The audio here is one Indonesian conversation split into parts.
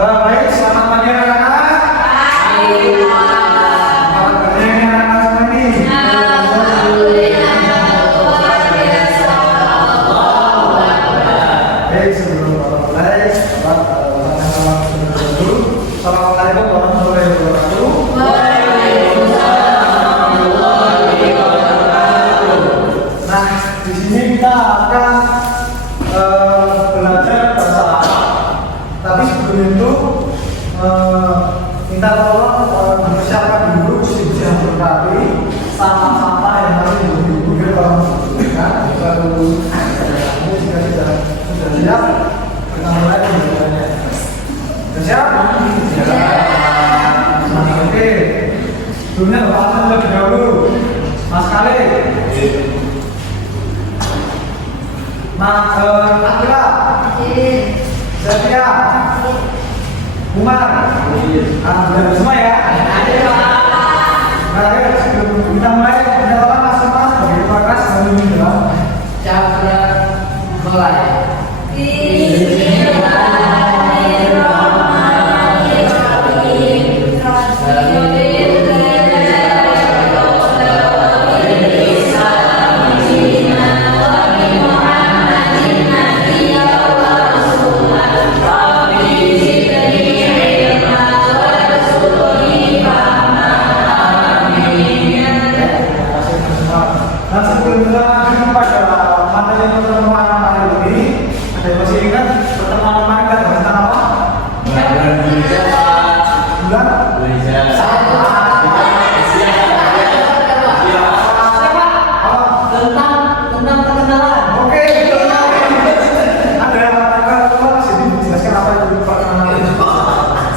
Baik, selamat pagi anak-anak. Selamat pagi anak-anak semua ini. Baik, sebelum mulai, Assalamualaikum warahmatullahi wabarakatuh. Nah, di sini kita akan belajar bahasa Arab. Tapi sebelum itu minta tolong dipersiapkan dulu kursi-kursi yang berkali sampah-sampah yang harus dibuka kalau membutuhkan. Lalu ini jika sudah siap, kita mulai pembelajarannya. Sudah siap? Oke. Sebelumnya bapak terlebih dahulu, Mas Kale, Mas Akila, Setia, Umar, sudah semua ya? Nah, sebelum kita mulai, ada orang mas bagi progres sebelum ini dong. Cara mulai. Nah, sebelum kita lanjut pada materi pertemuan kali ini, ada yang masih ingat pertemuan kemarin kita bahas tentang apa? Bulan? Tentang perkenalan. Oke, ada masih dijelaskan apa itu perkenalan itu?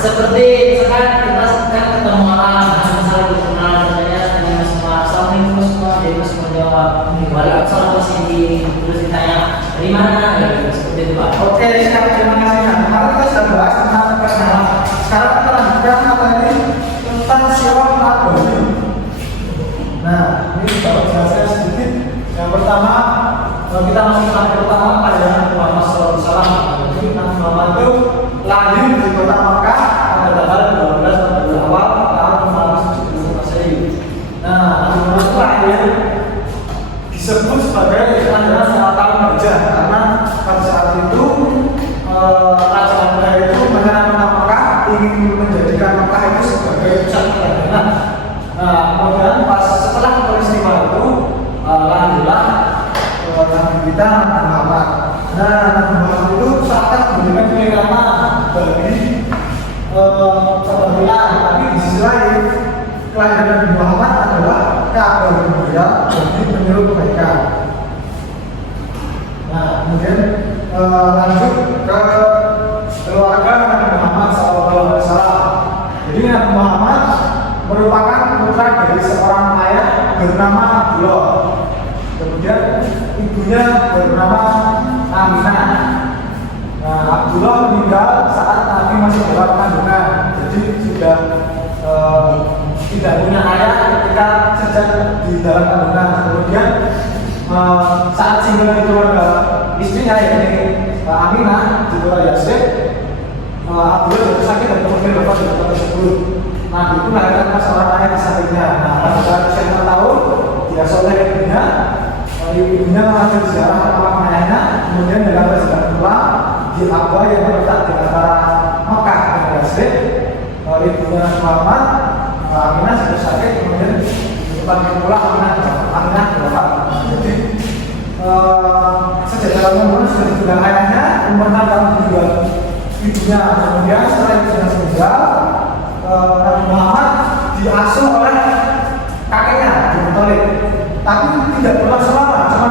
Seperti misalkan kita sedang ketemu orang, misalnya berkenalan katanya dengan semua assalamualaikum semua, dia semua jawab waalaikumsalam sini, terus ditanya dari mana, gitu seperti itu Pak. Oke, siap, terima kasih. Nah, kemarin kita sudah bahas tentang perkenalan. Sekarang kita lanjutkan materi tentang siapa Nabi. Nah, ini baru jelaskan sedikit. Yang pertama, kita masuk ke materi pertama pada Nabi Muhammad SAW. Jadi Nabi Muhammad itu lahir di kota Makkah pada tanggal 12 Rabiul Awal tahun 470 Masehi. Nah, Nabi Muhammad itu lahir disebut sebagai kelahiran saat tahun gajah karena pada saat itu Raja Hamzah itu menyerang Makkah, ingin menjadikan Makkah itu sebagai pusat perdagangan. Nah, kemudian pas setelah peristiwa itu lahirlah Nabi kita Nabi Muhammad. Nah, Nabi Muhammad itu sangat memberikan kenikmatan bagi kebahagiaan, tapi di sisi lain kelahiran Nabi Muhammad adalah kabar gembira bagi penyuruh kebaikan. Nah, kemudian lanjut ke keluarga Nabi Muhammad SAW. Jadi Nabi Muhammad merupakan putra dari seorang ayah bernama Abdullah. Kemudian ibunya bernama Aminah. Nah, Abdullah meninggal saat Nabi masih dalam kandungan, jadi sudah tidak punya ayah ketika sejak di dalam kandungan. Kemudian saat singgah di keluarga istrinya yakni Aminah di kota Yasrib, Abdullah jatuh sakit dan kemudian wafat di kota tersebut. Nabi itu melahirkan seorang ayah di sampingnya. Nah, pada usia 5 tahun dia soleh ibunya. Ibunya mengambil ziarah ke makam ayahnya, kemudian dalam perjalanan pulang di Abwa yang terletak di antara Makkah dan Yasrib, ibunya Muhammad Aminah jatuh sakit, kemudian dipanggil pulang Aminah wafat. Jadi sejak dalam umur sudah ditinggal ayahnya, umur 6 tahun juga ibunya. Kemudian setelah ibunya meninggal, Nabi Muhammad diasuh oleh kakeknya Abu Thalib, tapi tidak berlangsung lama, cuma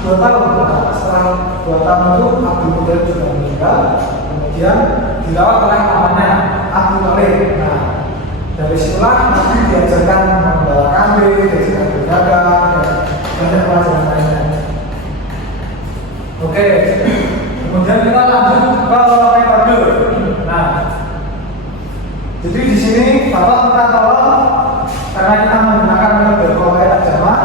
2 tahun. Setelah 2 tahun itu Abu Thalib sudah meninggal, kemudian dirawat oleh pamannya Abu Thalib. Nah, dari situlah Nabi diajarkan membawa kambing, diajarkan berdagang, dan banyak pelajaran lainnya. Oke, kemudian kita lanjut ke metode. Nah, jadi di sini Bapak minta tolong karena kita menggunakan metode Qawaid Al-Jama',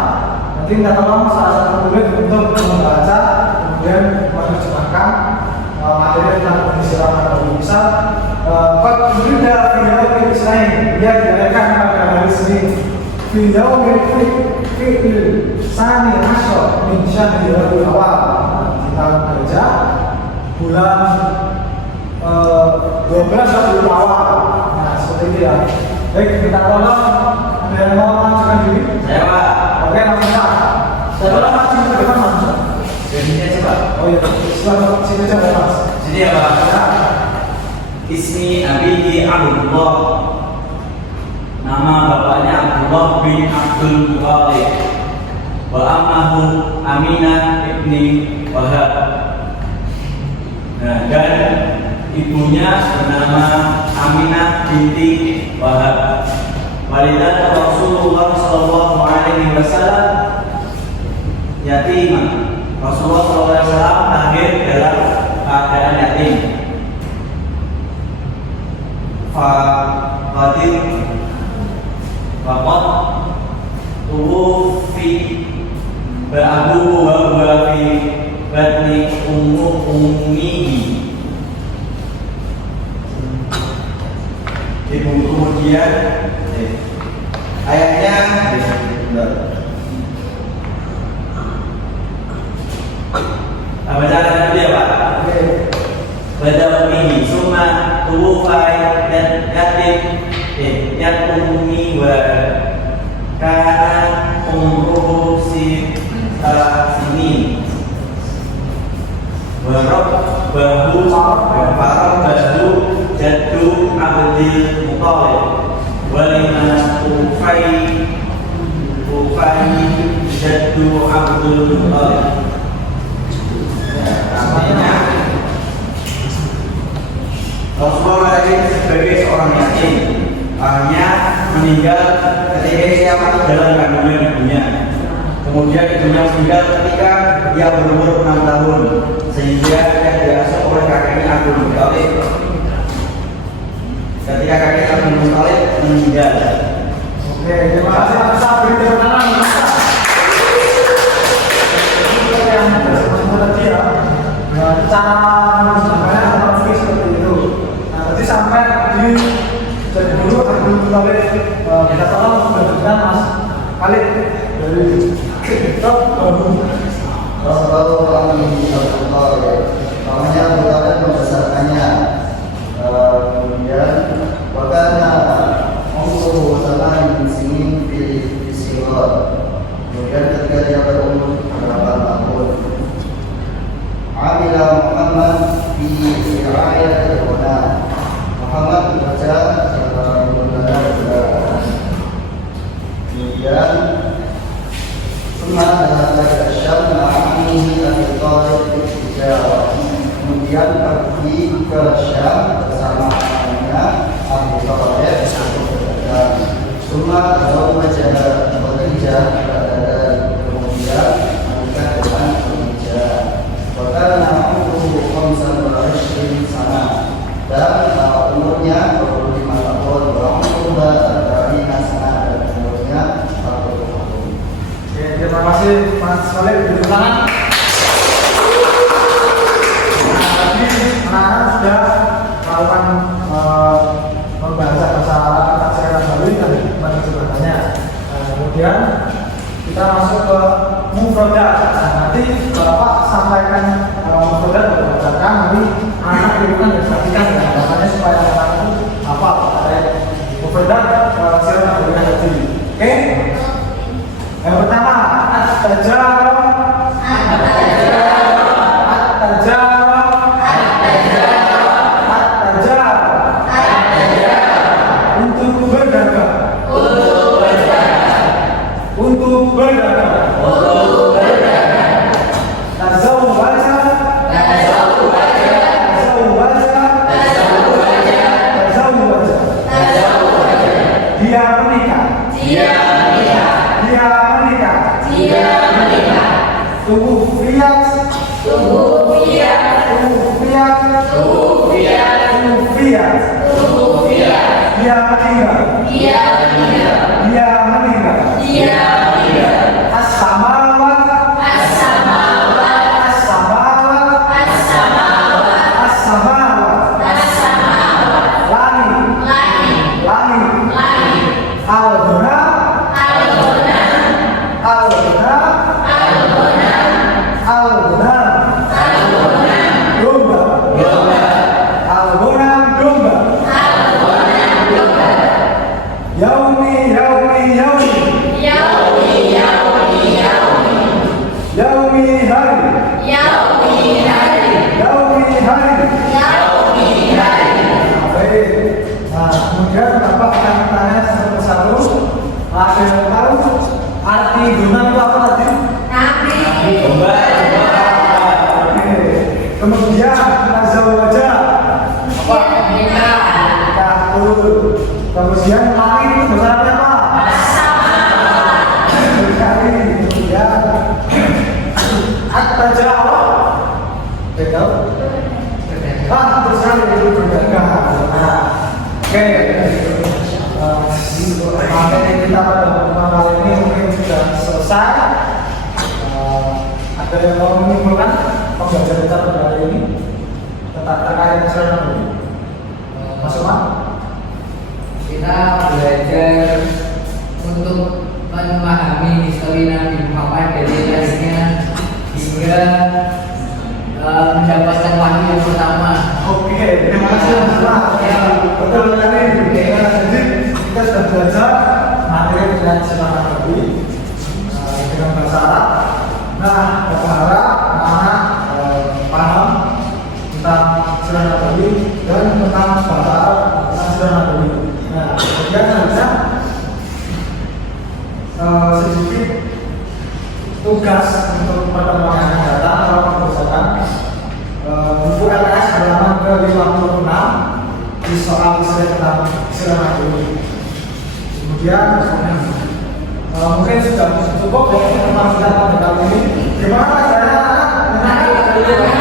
nanti minta tolong salah satu murid untuk membaca kemudian menerjemahkan materi tentang kondisi Ramadan. Misal fi yaumil fi'il sani asyar min syahri Rabiul Awal, di tahun kerja bulan 12 Rabiul Awal. Nah, seperti itu ya. Baik, minta tolong ada yang mau mengajukan diri? Saya Pak. Oke, langsung Pak. Tolong maju ke depan Mas. Sini aja Pak. Oh iya, silahkan sini aja Mas. Sini ya Pak. Ya. Ismi abihi Abdullah. Nama bapaknya Abdullah bin Abdul Muthalib. Wa ammahu Aminah ibni Wahab. Nah, dan ibunya bernama Aminah binti Wahab. Walidah Rasulullah sallallahu alaihi wasallam yatimah. Rasulullah sallallahu alaihi wasallam lahir dalam keadaan yatim. Fatir Bapak Tuwufi Ba'abu wa fi batni ummihi. Ibu kemudian ayahnya apa cara dia Pak? Pada ummihi summa tuwufai dan ummi wa kana umruhu sini bahu jaddu Abdul Muthalib walima ufai jaddu Abdul Muthalib. Artinya Rasulullah sebagai seorang yatim hanya meninggal ketika dia masih dalam kandungan ibunya. Kemudian ibunya meninggal ketika dia berumur 6 tahun, sehingga dia diasuh oleh kakeknya Abdul Muthalib. Ketika kakeknya Abdul Muthalib meninggal. Oke, terima kasih atas beri tepuk tangan. Yang tadi ya, cara menyampaikan atau seperti itu. Nah, tadi sampai di jadi dulu Abdul Muthalib kita tolong sudah Mas Khalid dari Rasulullah namanya Muthalib membesarkannya. Kemudian wakana umur zaman di sini di Singapura. Kemudian ketika dia berumur 8 tahun, Amila Muhammad di riayat al-Quran. Muhammad membaca kemudian kemudian pergi ke Syam bersama anaknya Abu Thalib dan Suma wajah Khadijah kemudian menikah dengan Khadijah. Karena umur 25 sana dan umurnya 25 tahun, umur dari sana dan umurnya 40 tahun. Oke, terima kasih Mas Khalid di tangan. Nah, tadi anak-anak sudah melakukan membaca bahasa Arab kata saya Nabawi tadi pada sebenarnya. Kemudian kita masuk ke mufradat. Nah, nanti Bapak sampaikan mufradat berdasarkan nanti anak itu kan diperhatikan ya, makanya supaya anak itu apa ada mufradat saya Nabawi tadi. Oke? Yang pertama, at-tajarah. Untuk berdagang. Tazawwaja. Dia menikah. Tuwufiyat. Dia meninggal. As-samawat. Langit. Al-Duha. terus itu berjaga. Oke, materi kita pada pertemuan kali ini mungkin sudah selesai. Ada yang mau menyimpulkan pembelajaran kita pada hari ini tentang terkait kesehatan ini? Mas Umar? Kita belajar untuk memahami histori Nabi Muhammad dari lahirnya hingga mendapatkan wahyu yang pertama. Oke, terima kasih Mas Umar. Ya, betul sekali. Jadi kita sudah belajar materi tentang kesehatan Nabi dengan bahasa Arab. Nah, kita berharap anak paham tentang kesehatan Nabi dan tentang bahasa Arab tentang kesehatan Nabi. Nah, kemudian selanjutnya sedikit tugas untuk pertemuan yang akan datang kalau mengerjakan buku LS halaman ke-56 di soal tentang kesehatan Nabi. Kemudian mungkin sudah cukup ya tentang kita pada kali ini. Gimana caranya anak-anak?